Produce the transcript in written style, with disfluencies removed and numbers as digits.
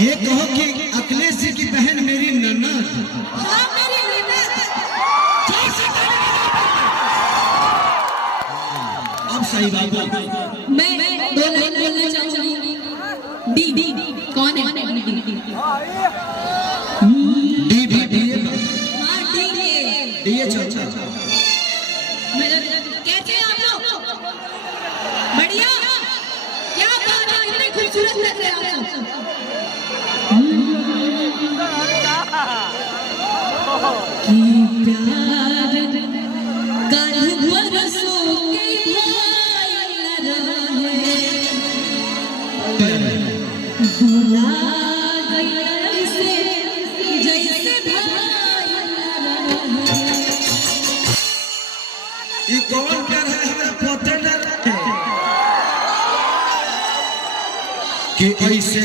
ये कहो कि अखिलेश जी की बहन मेरी ननद। हाँ मेरी ननद। अब सही बात है। मैं दो लाइन बोलना चाहूंगी। डी डी कौन है? डी डी डी हाँ डी डी अच्छा। मेरा कैसे हैं आप लोग? बढ़िया। क्या बात है, कितने खूबसूरत लग रहे हैं आप लोग। कि प्यार कल बरसों के भाई न रहे, भुला गए से जैसे भाई न रहे। ये कौन कर रहा है हमें पता नहीं कि ऐसे